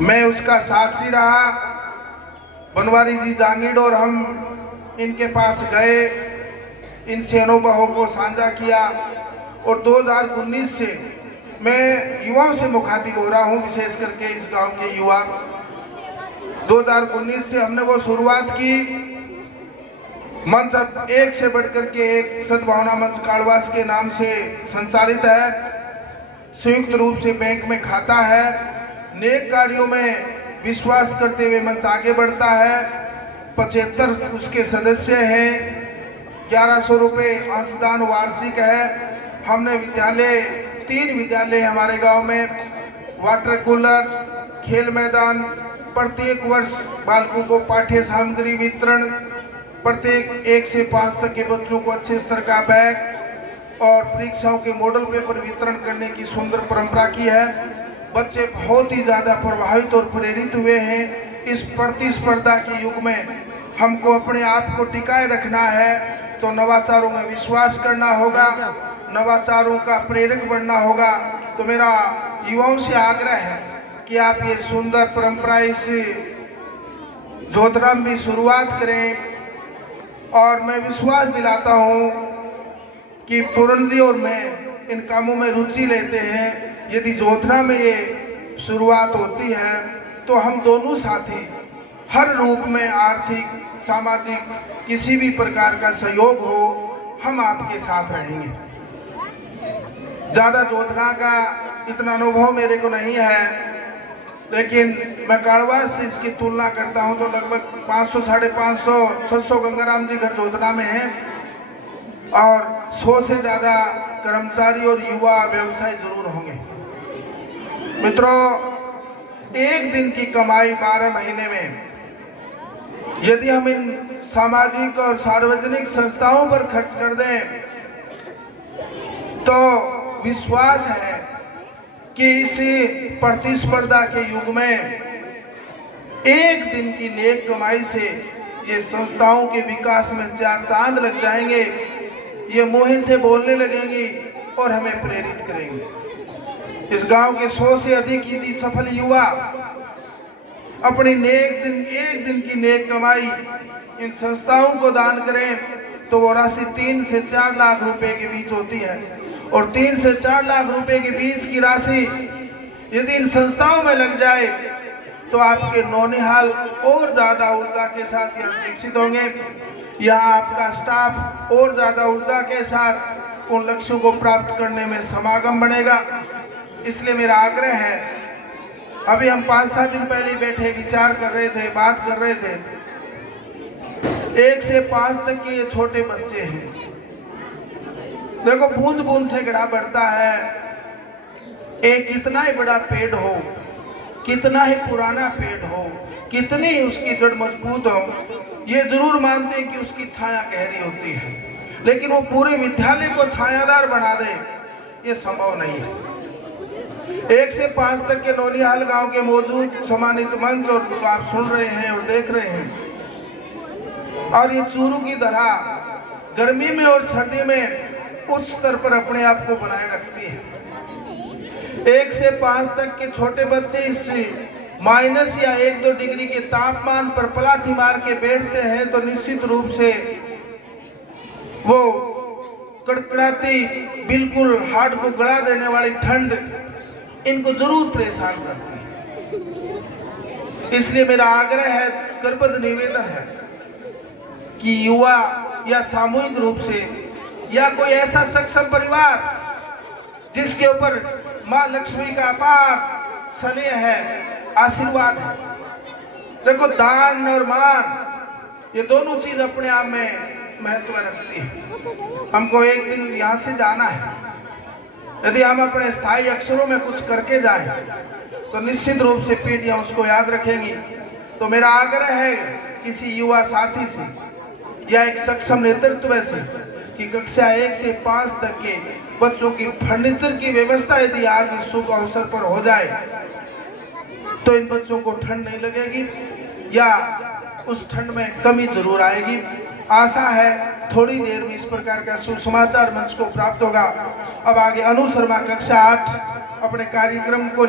मैं उसका साक्षी रहा। बनवारी जी जांगीड़ और हम इनके पास गए, इनसे अनुभवों को साझा किया और 2019 से मैं युवाओं से मुखातिब हो रहा हूँ, विशेष करके इस गांव के युवा। 2019 से हमने वो शुरुआत की। मंच एक से बढ़कर के एक सद्भावना मंच कालवास के नाम से संचालित है। संयुक्त रूप से बैंक में खाता है। नेक कार्यों में विश्वास करते हुए मंच आगे बढ़ता है। 75 उसके सदस्य हैं। 1100 रुपये अंशदान वार्षिक है। हमने विद्यालय 3 विद्यालय हमारे गांव में, वाटर कूलर, खेल मैदान, प्रत्येक वर्ष बालकों को पाठ्य सामग्री वितरण, प्रत्येक 1 से 5 तक के बच्चों को अच्छे स्तर का बैग और परीक्षाओं के मॉडल पेपर वितरण करने की सुंदर परंपरा की है। बच्चे बहुत ही ज़्यादा प्रभावित और प्रेरित हुए हैं। इस प्रतिस्पर्धा के युग में हमको अपने आप को टिकाए रखना है तो नवाचारों में विश्वास करना होगा, नवाचारों का प्रेरक बनना होगा। तो मेरा युवाओं से आग्रह है कि आप ये सुंदर परंपरा इस जोधराम में शुरुआत करें। और मैं विश्वास दिलाता हूँ कि पूर्ण जी और मैं इन कामों में रुचि लेते हैं। यदि जोधरा में ये शुरुआत होती है तो हम दोनों साथी हर रूप में, आर्थिक, सामाजिक, किसी भी प्रकार का सहयोग हो, हम आपके साथ रहेंगे। ज़्यादा जोधरा का इतना अनुभव मेरे को नहीं है, लेकिन मैं कालवास से इसकी तुलना करता हूं तो लगभग 500, 550, 600 गंगाराम जी घर जोधरा में हैं और 100 से ज़्यादा कर्मचारी और युवा व्यवसाय जरूर होंगे। मित्रों, एक दिन की कमाई 12 महीने में यदि हम इन सामाजिक और सार्वजनिक संस्थाओं पर खर्च कर दें तो विश्वास है कि इसी प्रतिस्पर्धा के युग में एक दिन की नेक कमाई से ये संस्थाओं के विकास में 4 चांद लग जाएंगे। ये मुंह से बोलने लगेंगी और हमें प्रेरित करेंगे। इस गांव के 100 से अधिक यदि सफल युवा अपनी एक दिन की नेक कमाई इन संस्थाओं को दान करें तो वो राशि 3 से 4 लाख रुपए के बीच होती है। और 3 से 4 लाख रुपए के बीच की राशि यदि इन संस्थाओं में लग जाए तो आपके नौनिहाल और ज़्यादा ऊर्जा के साथ यहाँ शिक्षित होंगे। यहाँ आपका स्टाफ और ज़्यादा ऊर्जा के साथ उन लक्ष्यों को प्राप्त करने में समागम बनेगा। इसलिए मेरा आग्रह है, अभी हम 5-7 दिन पहले बैठे विचार कर रहे थे, बात कर रहे थे। 1 से 5 तक के ये छोटे बच्चे हैं। देखो, बूंद बूंद से घड़ा बढ़ता है। एक कितना ही बड़ा पेड़ हो, कितना ही पुराना पेड़ हो, कितनी ही उसकी जड़ मजबूत हो, ये जरूर मानते हैं कि उसकी छाया गहरी होती है, लेकिन वो पूरे विद्यालय को छायादार बना दे, ये संभव नहीं है। 1 से 5 तक के नौनिहाल गांव के मौजूद सम्मानित मंच और आप सुन रहे हैं और देख रहे हैं, और ये चूरू की तरह गर्मी में और सर्दी में उच्च स्तर पर अपने आप को बनाए रखती है। 1 से 5 तक के छोटे बच्चे इस माइनस या 1-2 डिग्री के तापमान पर पलाथी मार के बैठते हैं तो निश्चित रूप से वो कड़कड़ाती, बिल्कुल हार्ट को गला देने वाली ठंड इनको जरूर परेशान करती है। इसलिए मेरा आग्रह है, करबद्ध निवेदन है कि युवा या सामूहिक रूप से या कोई ऐसा सक्षम परिवार जिसके ऊपर माँ लक्ष्मी का अपार स्नेह है, आशीर्वाद है। देखो, दान और मान ये दोनों चीज अपने आप में महत्व रखती है। हमको एक दिन यहाँ से जाना है। यदि हम अपने स्थायी अक्षरों में कुछ करके जाएं तो निश्चित रूप से पीढ़ियां उसको याद रखेंगी। तो मेरा आग्रह है किसी युवा साथी से या एक सक्षम नेतृत्व से कि कक्षा 1 से 5 तक के बच्चों की फर्नीचर की व्यवस्था यदि आज इस शुभ अवसर पर हो जाए तो इन बच्चों को ठंड नहीं लगेगी या उस ठंड में कमी जरूर आएगी। आशा है थोड़ी देर में इस प्रकार का शुभ समाचार मंच को प्राप्त होगा। अब आगे अनु शर्मा कक्षा 8 अपने कार्यक्रम को